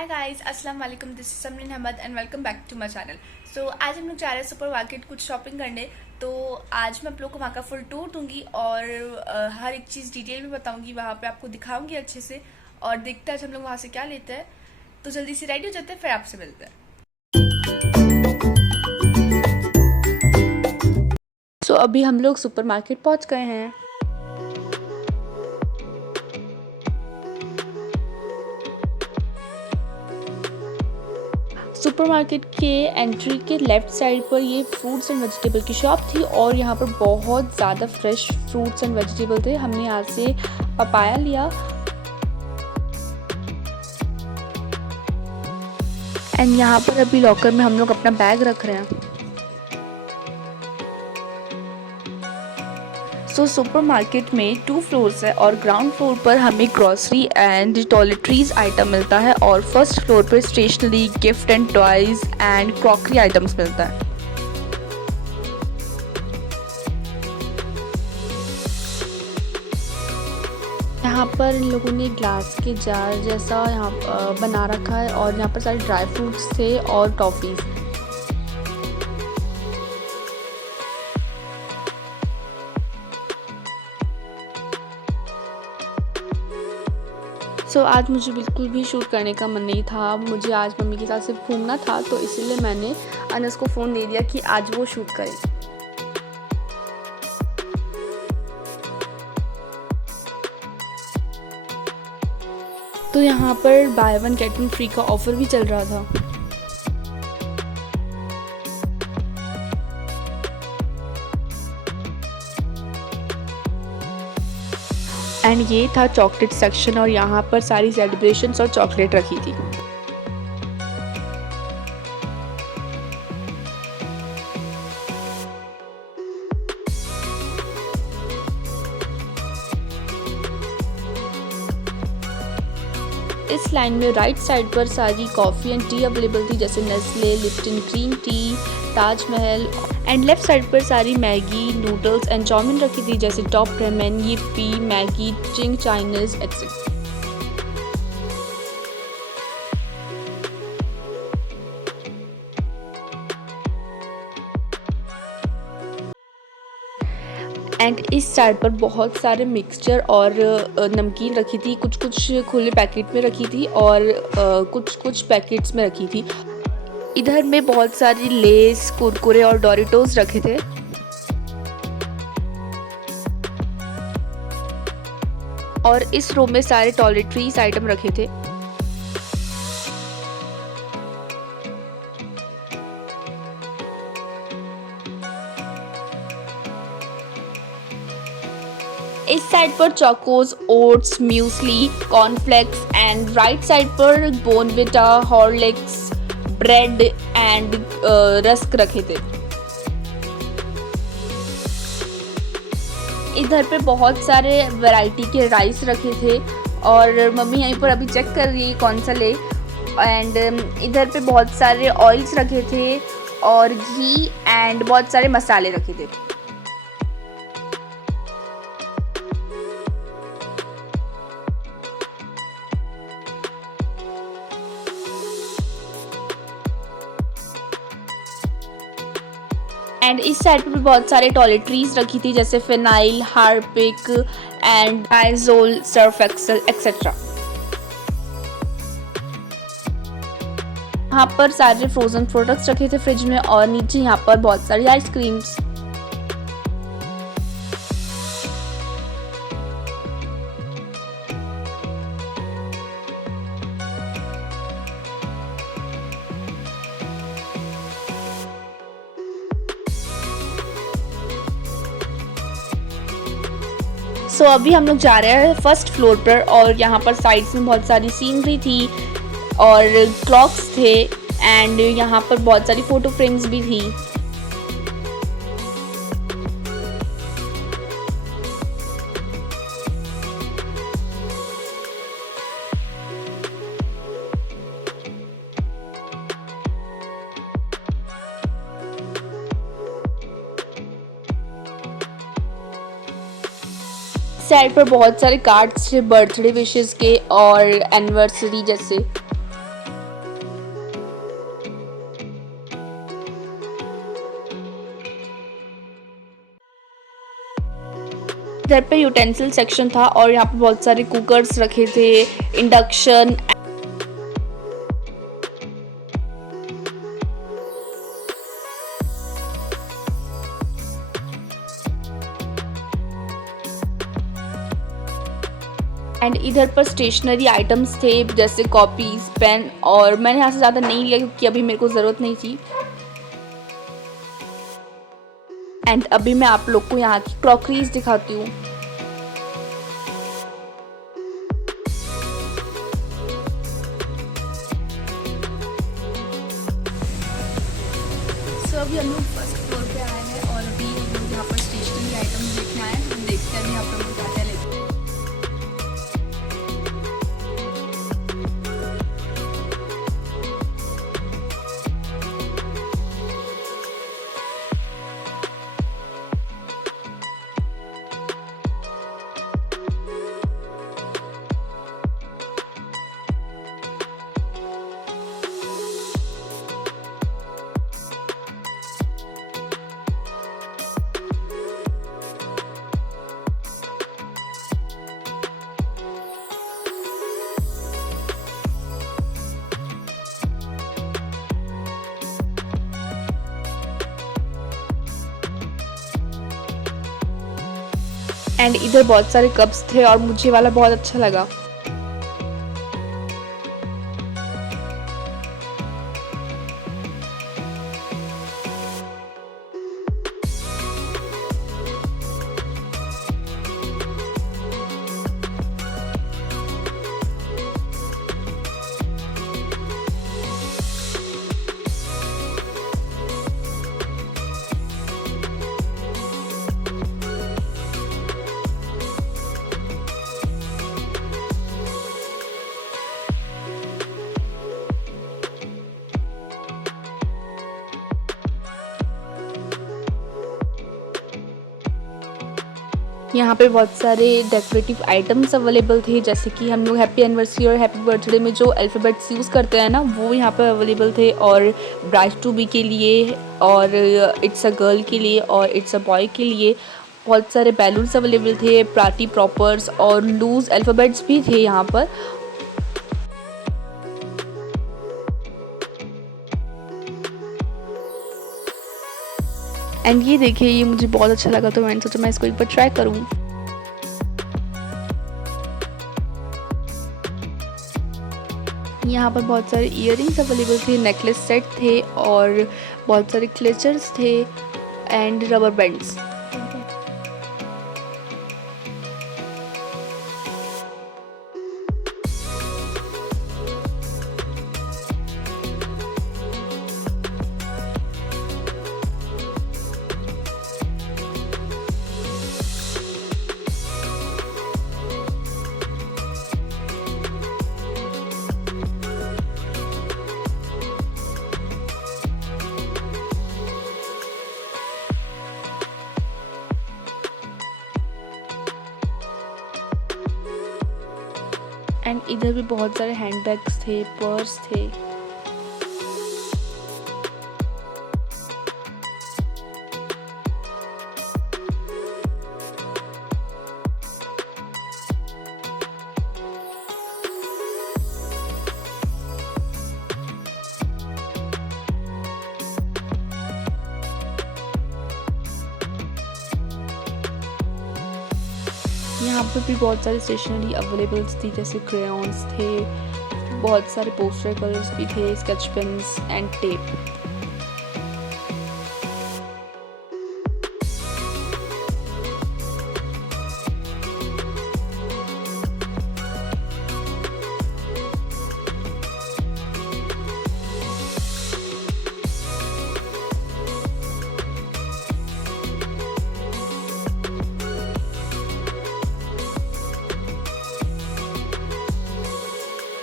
हाय guys, अस्सलाम वालेकुम। This is Samreen Ahmed and welcome back to my channel. So आज हम लोग जा रहे हैं सुपर मार्केट कुछ शॉपिंग करने। तो आज मैं आप लोग को वहाँ का फुल टूर दूंगी और हर एक चीज़ डिटेल में बताऊंगी, वहाँ पे आपको दिखाऊंगी अच्छे से। और देखते हैं आज हम लोग वहाँ से क्या लेते हैं। तो जल्दी से रेडी हो जाते हैं, फिर आपसे मिलते हैं। सो अभी हम लोग सुपर मार्केट पहुँच गए हैं। सुपरमार्केट के एंट्री के लेफ़्ट साइड पर ये फ्रूट्स एंड वेजिटेबल की शॉप थी और यहाँ पर बहुत ज़्यादा फ्रेश फ्रूट्स एंड वेजिटेबल थे। हमने यहाँ से पपाया लिया एंड यहाँ पर अभी लॉकर में हम लोग अपना बैग रख रहे हैं। सो सुपरमार्केट में 2 फ्लोर्स है और ग्राउंड फ्लोर पर हमें ग्रॉसरी एंड टॉयलेटरीज आइटम मिलता है और फर्स्ट फ्लोर पर stationery, gift and toys and crockery items मिलता है। यहाँ पर इन लोगों ने ग्लास के जार जैसा यहाँ बना रखा है और यहाँ पर सारे ड्राई फ्रूट्स थे और टॉफ़ीज़। सो आज मुझे बिल्कुल भी शूट करने का मन नहीं था। मुझे आज मम्मी के साथ सिर्फ घूमना था, तो इसीलिए मैंने अनस को फ़ोन दे दिया कि आज वो शूट करे। तो यहाँ पर by one get one free का ऑफ़र भी चल रहा था। एंड ये था चॉकलेट सेक्शन और यहाँ पर सारी सेलिब्रेशंस और चॉकलेट रखी थी। इस लाइन में राइट साइड पर सारी कॉफ़ी एंड टी अवेलेबल थी, जैसे Nestle, Lipton green tea, Taj Mahal. And left side पर सारी मैगी, नूडल्स एंड चाउमीन रखी थी, जैसे Top Ramen, Yippee, Maggi, Ching's Chinese etcetera. And इस साइड पर बहुत सारे मिक्सचर और नमकीन रखी थी। कुछ कुछ खुले पैकेट में रखी थी और कुछ कुछ पैकेट्स में रखी थी। इधर में बहुत सारी लेस, कुरकुरे और डोरिटोस रखे थे। और इस रो में सारे टॉयलेटरीज आइटम रखे थे। इस साइड पर Chocos, oats, muesli, cornflakes and right side पर Bournvita, Horlicks, bread and rusk रखे थे। इधर पे बहुत सारे वैरायटी के राइस रखे थे और मम्मी यहीं पर अभी चेक कर रही है कौन सा ले। एंड इधर पे बहुत सारे ऑयल्स रखे थे और घी एंड बहुत सारे मसाले रखे थे। एंड इस साइड पे भी बहुत सारे टॉयलेटरीज रखी थी, जैसे फिनाइल, हार्पिक एंड आइजोल, सर्फ एक्सेल एक्सेट्रा। यहाँ पर सारे फ्रोजन प्रोडक्ट्स रखे थे फ्रिज में और नीचे यहाँ पर बहुत सारी आइसक्रीम्स। सो अभी हम लोग जा रहे हैं फर्स्ट फ्लोर पर और यहाँ पर साइड्स में बहुत सारी सीनरी थी और क्लॉक्स थे एंड यहाँ पर बहुत सारी फ़ोटो फ्रेम्स भी थी। साइड पर बहुत सारे कार्ड्स थे बर्थडे विशेस के और एनिवर्सरी जैसे। इधर पे यूटेंसिल सेक्शन था और यहाँ पे बहुत सारे कुकर्स रखे थे, इंडक्शन। एंड इधर पर स्टेशनरी आइटम्स थे जैसे कॉपीज, पेन, और मैंने यहाँ से ज़्यादा नहीं लिया क्योंकि अभी मेरे को ज़रूरत नहीं थी। एंड अभी मैं आप लोग को यहाँ की क्रॉकरीज दिखाती हूँ। सो अभी हम लोग फर्स्ट फ्लोर पे आए हैं और अभी हम लोग यहाँ पर स्टेशनरी आइटम्स देखने आए हैं। हम देखते हैं अभी यहाँ पर क्या क्या लेते हैं। एंड इधर बहुत सारे कप्स थे और मुझे वाला बहुत अच्छा लगा। यहाँ पे बहुत सारे डेकोरेटिव आइटम्स अवेलेबल थे, जैसे कि हम लोग हैप्पी एनिवर्सरी और हैप्पी बर्थडे में जो अल्फ़ाबेट्स यूज़ करते हैं ना, वो यहाँ पे अवेलेबल थे। और ब्राइड टू बी के लिए, और इट्स अ गर्ल के लिए, और इट्स अ बॉय के लिए बहुत सारे बैलून्स अवेलेबल थे, पार्टी प्रॉपर्स और लूज़ अल्फ़ाबेट्स भी थे यहाँ पर। एंड ये देखिए, ये मुझे बहुत अच्छा लगा तो मैंने सोचा मैं इसको एक बार ट्राई करूँ। यहाँ पर बहुत सारे इयररिंग्स अवेलेबल थे, नेकलेस सेट थे और बहुत सारे क्लेचर्स थे एंड रबर बैंड्स। एंड इधर भी बहुत सारे हैंडबैग्स थे, पर्स थे। यहाँ पर भी बहुत सारी स्टेशनरी अवेलेबल थी, जैसे क्रेयॉन्स थे, बहुत सारे पोस्टर कलर्स भी थे, स्केच पेन्स एंड टेप।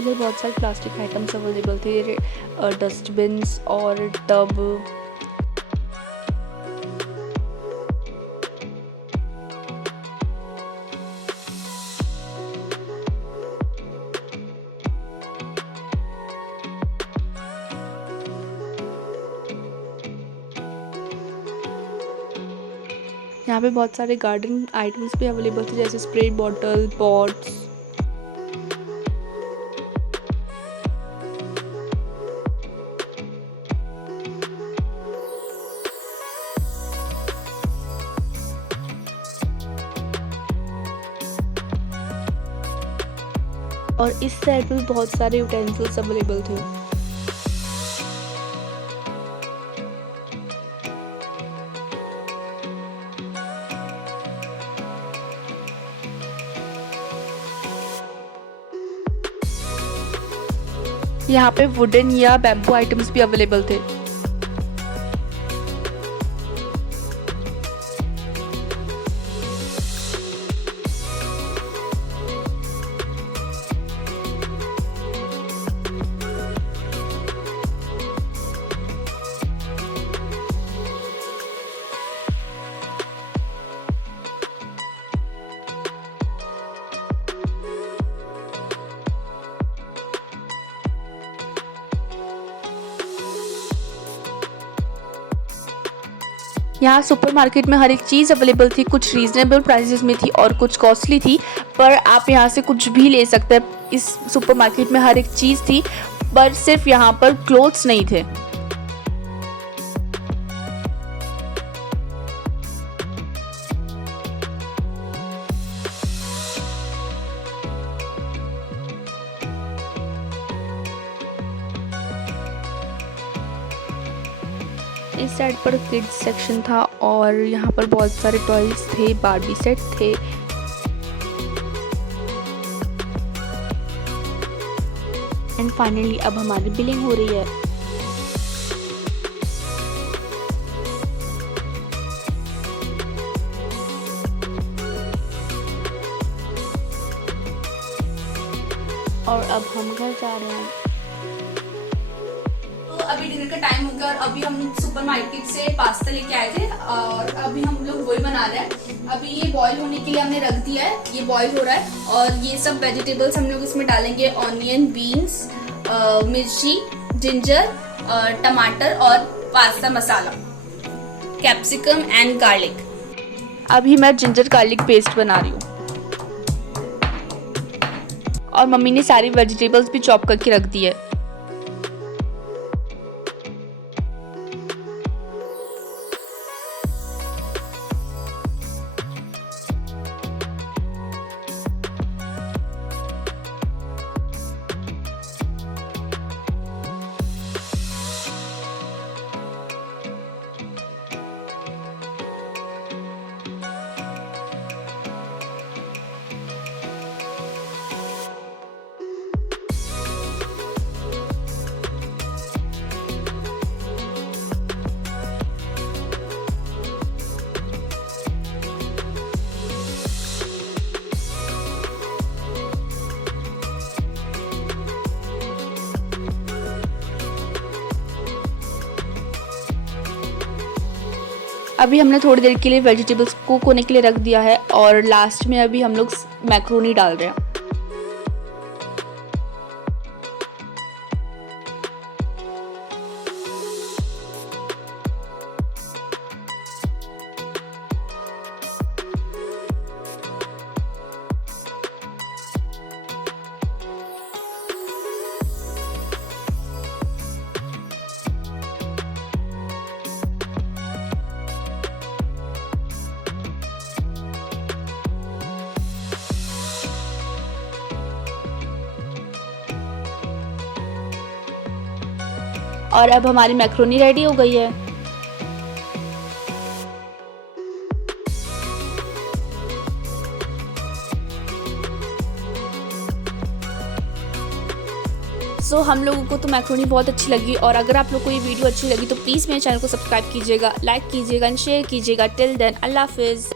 इधर बहुत सारे प्लास्टिक आइटम्स अवेलेबल थे, डस्टबिन्स और टब। यहाँ पे बहुत सारे गार्डन आइटम्स भी अवेलेबल थे, जैसे स्प्रे बॉटल, पॉट्स। और इस साइड पे भी बहुत सारे यूटेंसिल्स अवेलेबल थे। यहाँ पे वुडन या बैम्बू आइटम्स भी अवेलेबल थे। यहाँ सुपरमार्केट में हर एक चीज़ अवेलेबल थी, कुछ रीज़नेबल प्राइसेस में थी और कुछ कॉस्टली थी, पर आप यहाँ से कुछ भी ले सकते हैं। इस सुपरमार्केट में हर एक चीज़ थी, पर सिर्फ यहाँ पर क्लोथ्स नहीं थे। इस साइड पर किड्स सेक्शन था और यहाँ पर बहुत सारे टॉयज थे, बार्बी सेट थे। एंड फाइनली अब हमारी बिलिंग हो रही है। और अब हम घर जा रहे हैं। अभी डिनर का टाइम हो गया और अभी हम सुपरमार्केट से पास्ता लेके आए थे और अभी हम लोग वही बना रहे हैं। अभी ये बॉईल होने के लिए हमने रख दिया है, ये बॉईल हो रहा है और ये सब वेजिटेबल्स हम लोग इसमें डालेंगे, ऑनियन, बीन्स, मिर्ची, जिंजर, टमाटर और pasta masala, capsicum and garlic. अभी मैं जिंजर गार्लिक पेस्ट बना रही हूँ और मम्मी ने सारी वेजिटेबल्स भी चॉप करके रख दी है। अभी हमने थोड़ी देर के लिए वेजिटेबल्स कुक होने के लिए रख दिया है और लास्ट में अभी हम लोग मैक्रोनी डाल रहे हैं। और अब हमारी मैक्रोनी रेडी हो गई है। सो हम लोगों को तो मैक्रोनी बहुत अच्छी लगी और अगर आप लोग को ये वीडियो अच्छी लगी तो प्लीज़ मेरे चैनल को सब्सक्राइब कीजिएगा, लाइक कीजिएगा एंड शेयर कीजिएगा। टिल देन अल्लाह हाफिज़।